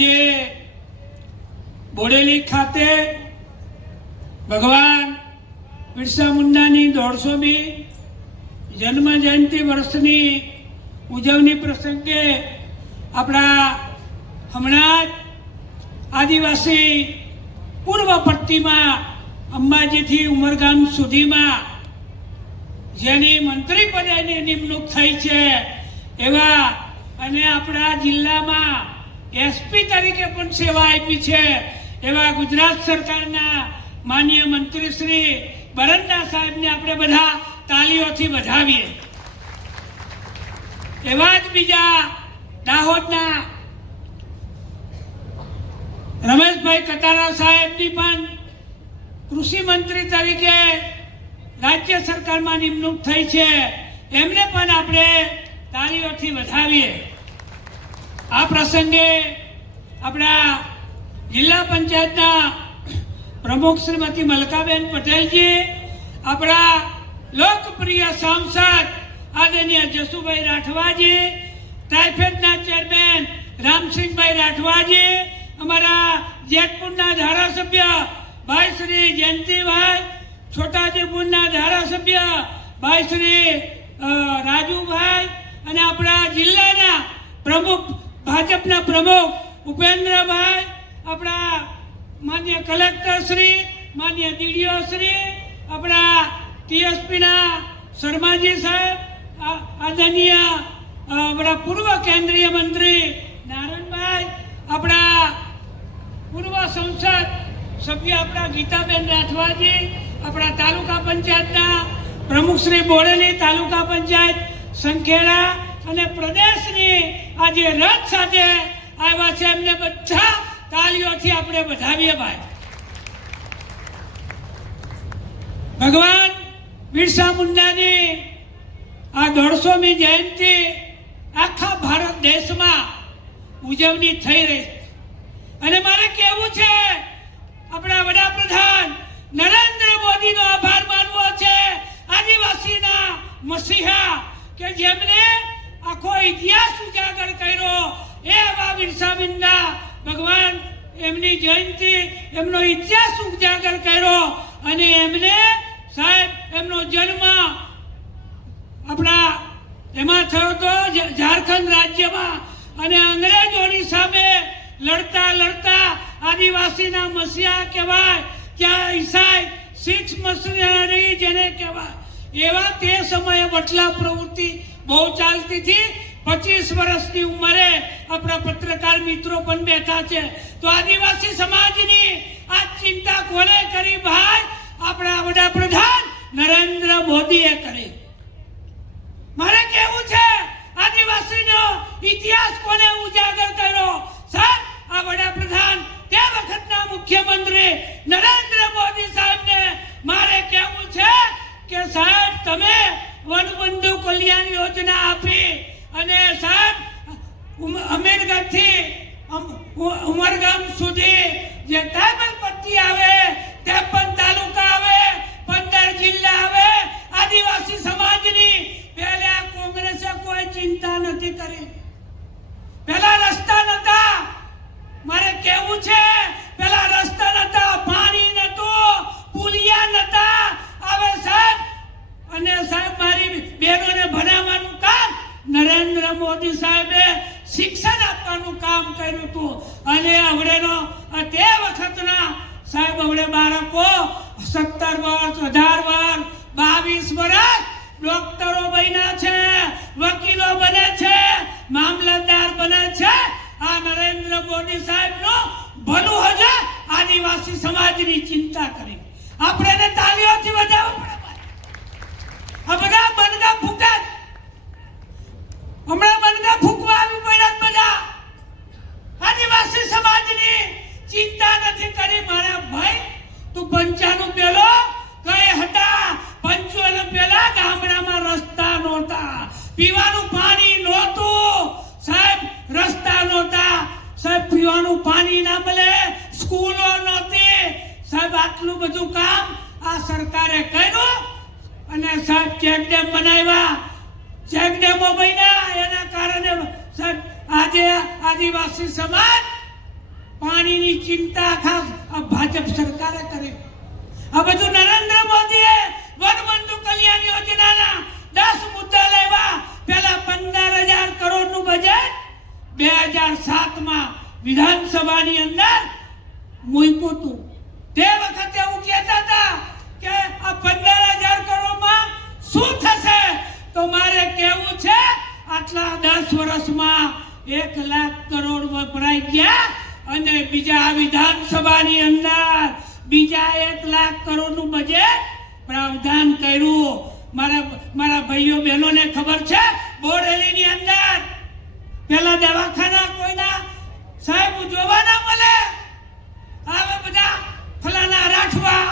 આજે બોડેલી ખાતે ભગવાન બિરસા મુંડાની 150મી જન્મ જયંતિ વર્ષની ઉજવણી પ્રસંગે આપણા હમણાં જ આદિવાસી પૂર્વ પટ્ટીમાં અંબાજીથી ઉમરગામ સુધીમાં જેની મંત્રી પદેની નિમણૂક થઈ છે એવા અને આપણા જિલ્લામાં એસપી તરીકે પણ સેવા આપી છે એવા ગુજરાત સરકારના માનનીય મંત્રી શ્રી બરંડા સાહેબને આપણે બધા તાલીઓથી વધાવીએ। એવા જ બીજા દાહોદના રમેશભાઈ કટારા સાહેબની પણ કૃષિ મંત્રી તરીકે રાજ્ય સરકારમાં નિમણૂક થઈ છે, એમને પણ આપણે તાળીઓથી વધાવીએ। આ પ્રસંગે આપણા જિલ્લા પંચાયતના પ્રમુખ શ્રીમતી મલકાબેન પટેલજી, આપણા લોકપ્રિય સાંસદ આદરણીય જસુભાઈ રાઠવાજી, ટ્રાઇફેડના ચેરમેન રામસિંહભાઈ રાઠવાજી, અમારા જેતપુરના ધારાસભ્ય ભાઈ શ્રી જયંતિભાઈ, છોટાઉદેપુરના ધારાસભ્ય ભાઈ શ્રી રાજુભાઈ અને આપણા જિલ્લાના પ્રમુખ ભાજપના પ્રમુખ ઉપેન્દ્રભાઈ, આપણા માન્ય કલેક્ટર શ્રી, માન્ય ડીડીઓ શ્રી, આપણા ટીએસપીના શર્માજી સાહેબ, આદરણીય આપણા પૂર્વ કેન્દ્રીય મંત્રી નારાયણભાઈ, આપણા પૂર્વ સંસદ સભ્ય આપણા ગીતાબેન રાઠવાજી, આપણા તાલુકા પંચાયતના પ્રમુખ શ્રી બોડેલી તાલુકા પંચાયત સંખેડા અને પ્રદેશની આજે રથ સાથે આવ્યા છે, એમને બધા તાલીઓથી આપણે વધાવીએ। ભાઈ, ભગવાન બિરસા મુંડાની આ 150મી જયંતિ આખા ભારત દેશમાં ઉજવણી થઈ રહી છે અને મારે કહેવું છે આપણા વડાપ્રધાન નરેન્દ્ર મોદીનો આભાર માનવો છે, આદિવાસીના મસીહા કે જેમને આખો ઇતિહાસ ઉજાગર કર્યો એવા બિરસા મુંડા ભગવાન એમની જયંતિ એમનો ઇતિહાસ ઉજાગર કર્યો અને એમને સાહેબ એમનો જન્મ આપણા એમાં થયો તો ઝારખંડ રાજ્યમાં અને અંગ્રેજોની સામે લડતા લડતા આદિવાસીના મસીહા કહેવાય, ત્યાં ઈસાઈ સિક્સ મિશનરી જેને કહેવાય એવા તે સમયે વટલા પ્રવૃત્તિ બહુ ચાલતી હતી। 25 વર્ષની ઉંમરે આપણા પત્રકાર મિત્રો પણ બેઠા છે, તો આદિવાસી સમાજની આ ચિંતા કોને કરી? ભાઈ, આપણા વડાપ્રધાન નરેન્દ્ર મોદીએ કરી। મારે કેવું છે આદિવાસીનો ઇતિહાસ કોને ઉજાગર કર્યો? સાહેબ, આ વડાપ્રધાન તે વખતના મુખ્યમંત્રી નરેન્દ્ર મોદી સાહેબને મારે કહેવું છે કે સાહેબ તમે વનબંધુ કલ્યાણ યોજના આપી અને સાહેબ અમીરગઢથી ઉમરગામ સુધી જે ટ્રાઇબલ પટ્ટી આવે, 53 તાલુકા આવે, 15 જિલ્લા આવે, આદિવાસી સમાજની પહેલા કોંગ્રેસે કોઈ ચિંતા નથી કરી। પહેલા રસ્તા નતા, મારે કેવું છે પહેલા રસ્તા નતા, પાણી નતું, પુલિયા નતા, હવે સાહેબ અને સાહેબ મારી બહેનોને ભણાવવાનું કામ નરેન્દ્ર મોદી સાહેબે શિક્ષણ આપવાનું કામ કર્યું હતું અને હવેનો તે વખતના સાહેબ હવે બાળકો 17 વર્ષ, 18 વર્ષ, 22 વર્ષ ડોક્ટરો બન્યા છે, વકીલો બને છે, મામલતદાર બને છે। આ નરેન્દ્ર મોદી સાહેબનું ભલું હશે, આદિવાસી સમાજની ચિંતા કરી। આપણે તાલીઓથી વધાવવું પડે। આ બધા બનગા ફૂંકે, હમણાં બનગા ફૂંકવા આવી પડ્યા બધા, આદિવાસી સમાજની ચિંતા નથી કરી। મારા ભાઈ, તું 95 પેલો કઈ હતા? 95 પેલા ગામડામાં રસ્તા નહોતા, પીવાનું પાણી નહોતું સાહેબ, રસ્તા નહોતા સાહેબ, પીવાનું પાણી ના મળે, સ્કૂલો નહોતી સાહેબ, આટલું બધું કામ આ સરકારે કર્યું અને સાહેબ ચેકડેમ બનાવ્યા, ચેકડેમો બન્યા, એના કારણે સાહેબ આજે આદિવાસી સમાજ પાણીની ચિંતા ખાસ આ ભાજપ સરકારે કરી. આ બધું નરેન્દ્ર મોદીએ વનબંધુ કલ્યાણ યોજનાના 10 મુદ્દા લેવા. પહેલા 15,000 કરોડનું બજેટ 2007માં વિધાનસભાની અંદર મૂક્યું હતું. તે વખતે એવું કહેતા હતા કે આ 15,000 કરોડમાં શું થશે, તો મારે કહેવું છે આટલા 10 વર્ષમાં 1 લાખ કરોડ વપરાઈ ગયા અને બીજા વિધાનસભાની અંદર બીજા 1 લાખ કરોડનું બજેટ પ્રાવધાન કર્યું. મારા ભાઈઓ બહેનોને ખબર છે, બોરેલીની અંદર પેલા દવાખાના કોઈના સાહેબ જોવા ના મળે. હવે બધા ફલાના રાઠવા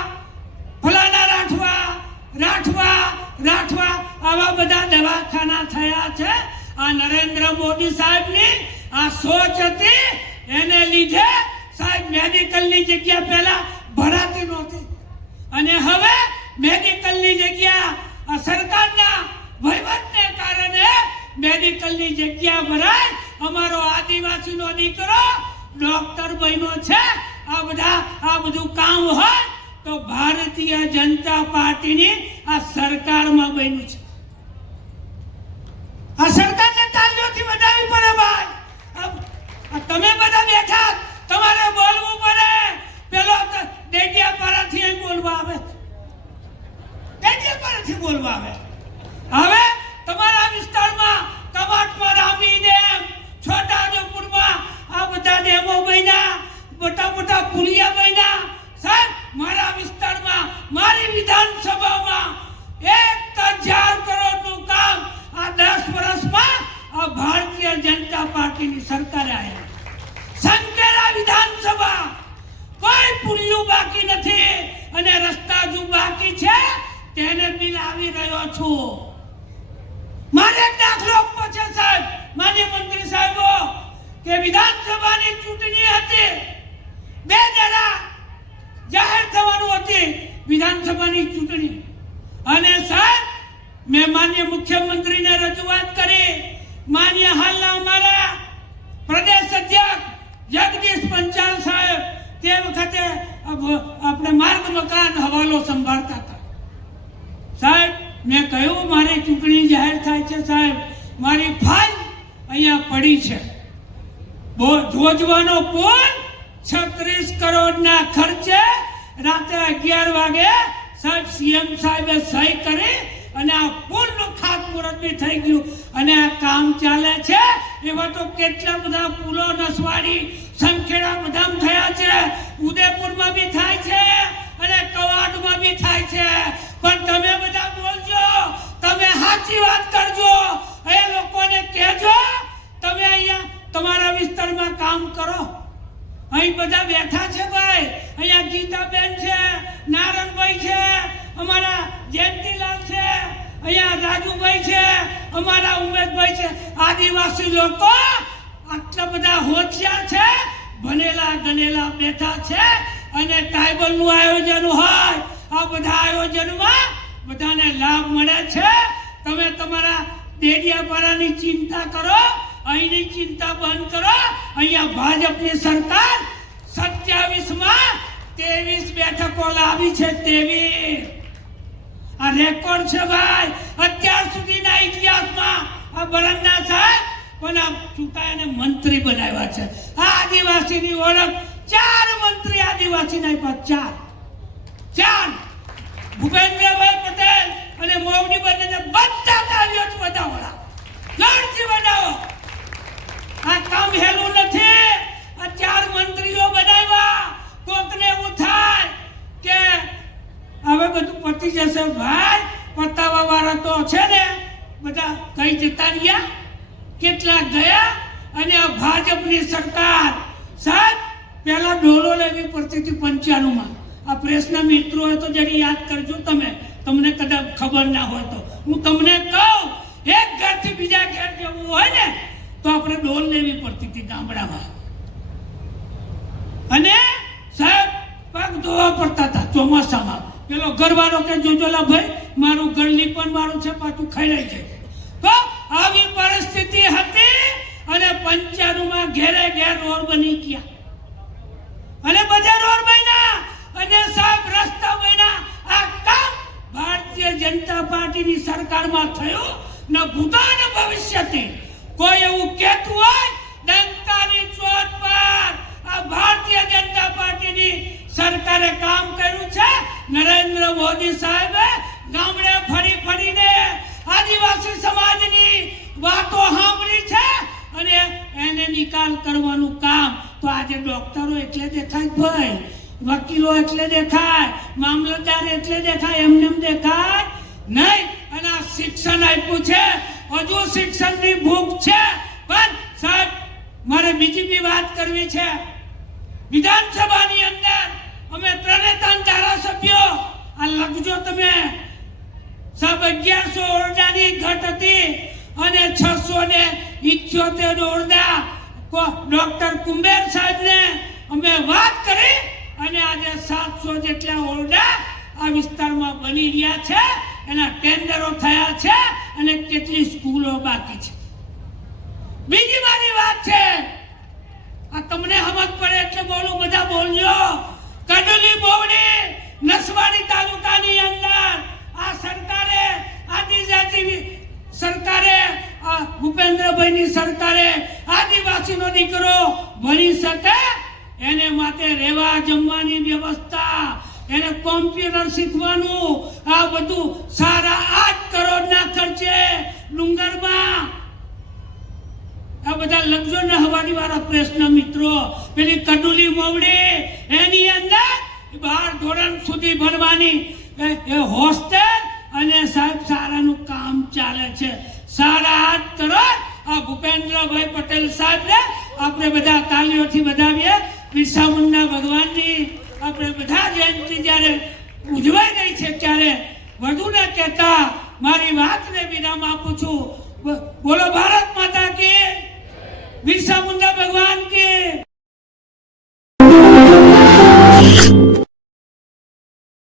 આવા બધા દવાખાના થયા છે. આ નરેન્દ્ર મોદી સાહેબની આ સોચ હતી, એને લીધે સાહેબ મેડિકલની જગ્યા પહેલા ભરાતી નહોતી અને હવે મેડિકલની જગ્યા આ સરકારના વહીવટને કારણે મેડિકલની જગ્યા ભરાય. અમારો આદિવાસીનો દીકરો ડોક્ટર બન્યો છે. આ બધું કામ હોય તો ભારતીય જનતા પાર્ટીની આ સરકારમાં બન્યું છે. આ સરકારને તાળીઓથી વધાવી પડે ભાઈ. તમે બધા બેઠા, તમારે બોલવું પડે. પેલો ડેડિયાપાડાથી બોલવા આવે, હવે તમારા વિસ્તારમાં કવાટમાં રામી ડેમ, છોટાઉદેપુરમાં આ બધા ડેમો બન્યા, મોટા પુલિયા બન્યા. સાહેબ મારા વિસ્તારમાં, મારી વિધાનસભામાં 1,000 કરોડનું કામ આ 10 વર્ષમાં આ ભારતીય જનતા પાર્ટીની સરકારે આવ્યા. સંકેલા વિધાનસભા કોઈ પુલિયું બાકી નથી અને રસ્તા જો બાકી છે તેને બિલ આવી રહ્યો છું. મારે એક દાખલો આપવો છે સાહેબ, માન્ય મંત્રી સાહેબો, કે વિધાનસભાની ચૂંટણી હતી, 2 દાડા જાહેર થવાનું હતી વિધાનસભાની ચૂંટણી, અને સાહેબ મેં માન્ય મુખ્યમંત્રીને રજૂઆત કરી. માન્ય હાલના અમારા પ્રદેશ અધ્યક્ષ જગદીશ પંચાલ સાહેબ તે વખતે આપણે માર્ગ મકાન હવાલો સંભાળતા હતા. સાહેબ મેં કહ્યું મારી ચૂંટણી જાહેર થાય છે સાહેબ, મારી ફાઇલ અહીંયા પડી છે. જોજવાનો પુલ 36 કરોડના ખર્ચે રાતે 11 વાગે સાહેબ સીએમ સાહેબે સહી કરી અને આ પુલનું ખાતમુહૂર્ત બી થઈ ગયું અને આ કામ ચાલે છે. એવા તો કેટલા બધા પુલો નસવાડી, સંખેડા બધા થયા છે, ઉદયપુરમાં બી થાય છે અને કવાડમાં બી થાય છે. પણ તમે બધા બોલજો, તમે સાચી વાત કરજો, એ લોકોને કહેજો તમે અહીંયા તમારા વિસ્તારમાં કામ કરો. અહીં બધા બેઠા છે ભાઈ, અહીંયા ગીતાબેન છે, નારણભાઈ છે, અમારા જયંતિલાલ છે, અહીંયા રાજુભાઈ છે, અમારા ઉમેશભાઈ છે. આદિવાસી લોકો આટલા બધા હોશિયાર છે, ભણેલા ગણેલા બેઠા છે અને ટ્રાઇબલનું આયોજન હોય, આ બધા આયોજનમાં બધાને લાભ મળે છે. તમે તમારા ડેડિયાપાડાની ચિંતા કરો, અહીંની ચિંતા બંધ કરો. અહીંયા ભાજપની સરકાર 27માં 23 બેઠકો લાવી છે. 23 આ રેકોર્ડ છે ભાઈ અત્યાર સુધીના ઇતિહાસમાં. આ બરંડા સાહેબ પણ આ ચૂંટાઈને મંત્રી બનાવ્યા છે. આ આદિવાસીની ઓળખ 4 મંત્રી આદિવાસીના આપ્યા, 4 ભૂપેન્દ્રભાઈ પટેલ અને મોવડી બંને બધા તાળીઓથી વધાવડા, જોરથી વધાવો. આ કામ હેલું નથી. આ 4 મંત્રીઓ બનાવ્યા. કોકને એવું થાય કે હવે બધું પતી જશે ભાઈ, પતાવા વાળા તો છે ને બધા કઈ જતા રહ્યા, કેટલા ગયા. અને આ ભાજપની સરકાર સાહેબ પહેલા ડોલો લેવી પડતી હતી 95માં. આ પ્રેસના મિત્રો હોય તો જરી યાદ કરજો, તમને કદાચ ખબર ના હોય તો હું તમને કહું, એક ઘરથી બીજા ઘર જવું હોય ને તો આપણે ડોલ લેવી પડતી હતી ગામડામાં. અને સાહેબ પગ ધોવા પડતા હતા ચોમાસામાં. પેલો ઘરવાળો કે જોજોલા ભાઈ મારું ઘર લીપણ વાળું છે, પાછું ખાઈ છે. તો આવી પરિસ્થિતિ હતી અને 95માં ઘેરે ઘેર રોડ બની ગયા. સરકારમાં થયું ન ભૂતો ન ભવિષ્યથી કોઈ એવું કહેતું હોય ડંકાની ચોટ પર આ ભારતીય જનતા પાર્ટીની સરકારે કામ કર્યું છે. નરેન્દ્ર મોદી સાહેબે ગામડે ફરી ફરીને આદિવાસી સમાજની વાતો સાંભળી છે અને એને નિકાલ કરવાનું કામ. તો આજે ડોક્ટરો એટલે દેખાય ભાઈ, વકીલો એટલે દેખાય, મામલતદાર એટલે દેખાય, એમને દેખાય નહીં. અને આ શિક્ષણ આપ્યું છે, હજુ શિક્ષણની ભૂખ છે. પણ સાહેબ મારે બીજી બી વાત કરવી છે. વિધાનસભાની અંદર અમે 3 ધારાસભ્યો આ લખજો તમે સાહેબ 1100 ઓરડાની ઘટ હતી અને 678 ઓરડા ડોક્ટર કુંબેર સાહેબને અમે વાત કરી અને આજે 700 જેટલા ઓરડા આ વિસ્તારમાં બની રહ્યા છે. એના ટેન્ડરો થયા છે અને કેટલી સ્કૂલો બાકી છે. બીજી મારી વાત છે, આ તમને સમજ પડે એટલે બોલું, બધા બોલજો. કડોલી બોવડી નસવાડી તાલુકાની અંદર આ સરકારે આદિજાતિ સરકારે આ ભૂપેન્દ્રભાઈની સરકારે આદિવાસીનો દીકરો ભણી શકે એને માટે રહેવા જમવાની વ્યવસ્થા, એને કોમ્પ્યુટર શીખવાનું, આ બધું સારા 8 કરોડના ખર્ચે ડુંગરમાં આ બધા લખજો ને હવારી વાળા પ્રશ્ન મિત્રો. પેલી કડુલી મોવડી એની અંદર 12 ધોરણ સુધી ભણવાની એ હોસ્ટેલ અને સાહેબ સારાનું કામ ચાલે છે. 8.5 કરોડ આ ભૂપેન્દ્રભાઈ પટેલ સાહેબને આપણે બધા તાલીઓથી વધાવીએ. બિરસા મુંડા ભગવાનની આપણે બધા જયંતિ જ્યારે ઉજવાઈ ગઈ છે ત્યારે વધુ ન કહેતા મારી વાતને વિરામ આપું છું.